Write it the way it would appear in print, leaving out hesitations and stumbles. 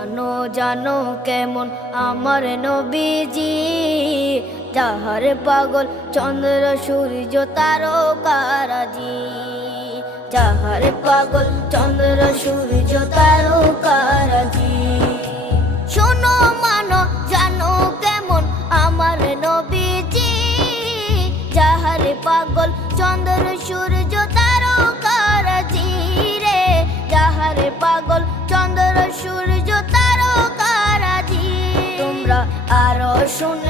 জানো জানো কেমন আমার নবীজি, যাহার পাগল চন্দ্র সূর্য তারকারাজি। যাহার পাগল চন্দ্র সূর্য তারকারাজি। শোনো মানো জানো কেমন আমার নবীজি, যাহার পাগল চন্দ্র সূর্য তারকারাজি রে। যাহার পাগল চন্দ্র সূর্য তারকারাজি। তোমরা আরো শুনে